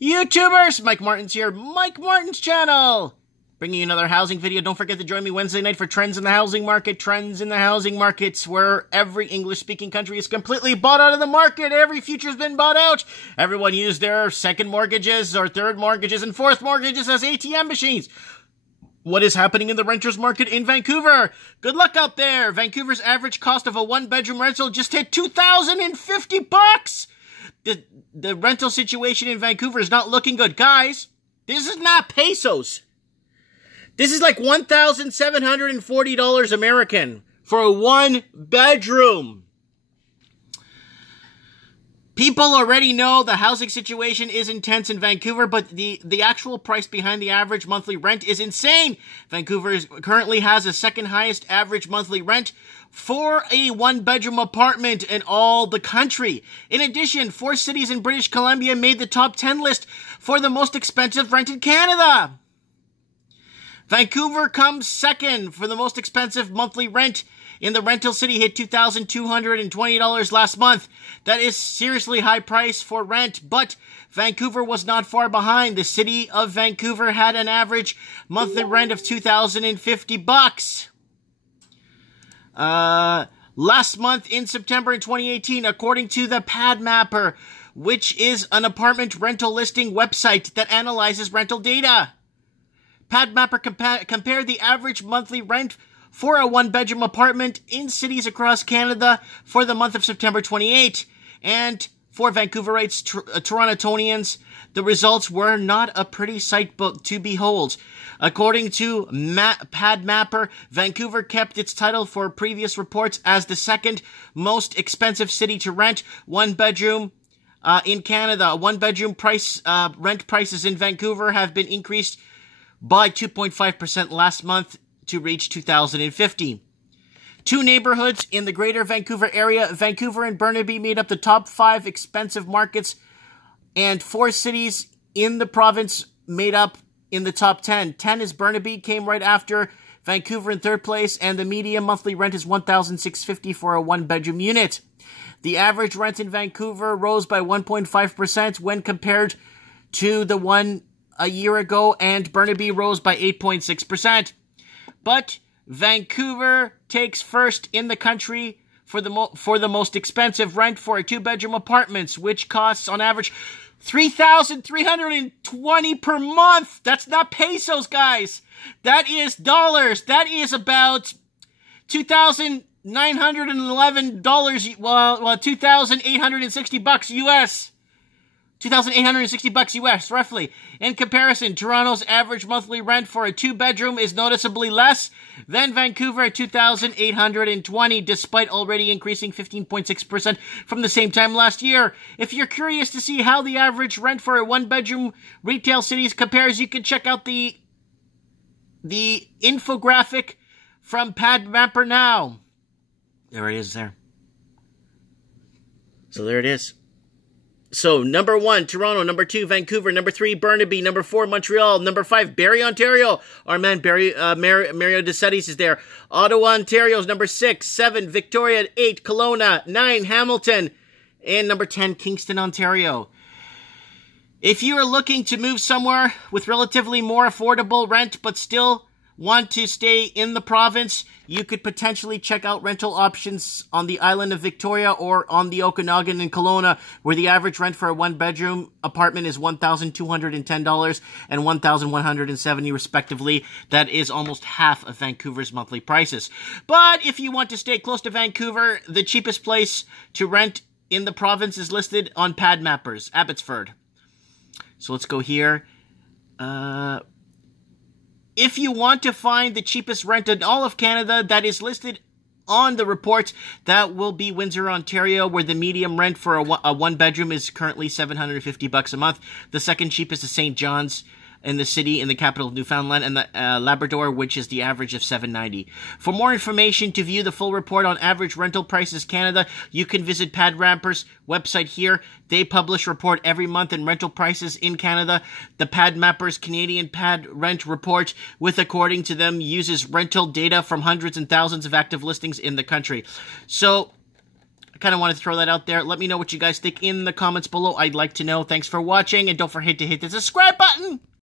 YouTubers, Mike Martins here, Mike Martins channel. Bringing you another housing video. Don't forget to join me Wednesday night for Trends in the Housing Market. Trends in the Housing Markets, where every English-speaking country is completely bought out of the market. Every future's been bought out. Everyone used their second mortgages or third mortgages and fourth mortgages as ATM machines. What is happening in the renters market in Vancouver? Good luck out there. Vancouver's average cost of a one-bedroom rental just hit $2,050. The rental situation in Vancouver is not looking good. Guys, this is not pesos. This is like $1,740 American for a one-bedroom. People already know the housing situation is intense in Vancouver, but the actual price behind the average monthly rent is insane. Vancouver currently has the second highest average monthly rent for a one-bedroom apartment in all the country. In addition, 4 cities in British Columbia made the top 10 list for the most expensive rent in Canada. Vancouver comes second for the most expensive monthly rent. In the rental city, hit $2,220 last month. That is seriously high price for rent, but Vancouver was not far behind. The city of Vancouver had an average monthly rent of $2,050. Last month in September in 2018, according to the PadMapper, which is an apartment rental listing website that analyzes rental data. PadMapper compared the average monthly rent for a one-bedroom apartment in cities across Canada for the month of September 28. And for Vancouverites, Torontonians, the results were not a pretty sight to behold. According to PadMapper, Vancouver kept its title for previous reports as the second most expensive city to rent one-bedroom in Canada. One-bedroom rent prices in Vancouver have been increased by 2.5% last month to reach $2,050. 2 neighborhoods in the greater Vancouver area, Vancouver and Burnaby, made up the top 5 expensive markets, and 4 cities in the province made up in the top 10. 10 is Burnaby, came right after Vancouver in 3rd place, and the median monthly rent is $1,650 for a one-bedroom unit. The average rent in Vancouver rose by 1.5% when compared to the one a year ago, and Burnaby rose by 8.6%. But Vancouver takes first in the country for the most expensive rent for a 2-bedroom apartments, which costs on average $3,320 per month. That's not pesos, guys. That is dollars. That is about $2,911. Well, $2,860 US. $2,860 US, roughly. In comparison, Toronto's average monthly rent for a 2-bedroom is noticeably less than Vancouver at $2,820, despite already increasing 15.6% from the same time last year. If you're curious to see how the average rent for a one-bedroom retail cities compares, you can check out the infographic from PadMapper now. There it is there. So there it is. So, number 1, Toronto. Number 2, Vancouver. Number 3, Burnaby. Number 4, Montreal. Number 5, Barrie, Ontario. Our man, Mario DeCetis is there. Ottawa, Ontario is number 6. 7, Victoria. 8, Kelowna. 9, Hamilton. And number 10, Kingston, Ontario. If you are looking to move somewhere with relatively more affordable rent, but still want to stay in the province, you could potentially check out rental options on the island of Victoria or on the Okanagan in Kelowna, where the average rent for a one-bedroom apartment is $1,210 and $1,170 respectively. That is almost half of Vancouver's monthly prices. But if you want to stay close to Vancouver, the cheapest place to rent in the province is listed on PadMapper's, Abbotsford. So let's go here. If you want to find the cheapest rent in all of Canada, that is listed on the report. That will be Windsor, Ontario, where the median rent for a one-bedroom is currently $750 a month. The second cheapest is St. John's in the city, in the capital of Newfoundland, and the Labrador, which is the average of $790. For more information, to view the full report on average rental prices Canada, you can visit PadMapper's website here. They publish report every month in rental prices in Canada. The PadMapper's Canadian Pad Rent Report, with according to them, uses rental data from hundreds and thousands of active listings in the country. So I kind of wanted to throw that out there. Let me know what you guys think in the comments below. I'd like to know. Thanks for watching, and don't forget to hit the subscribe button.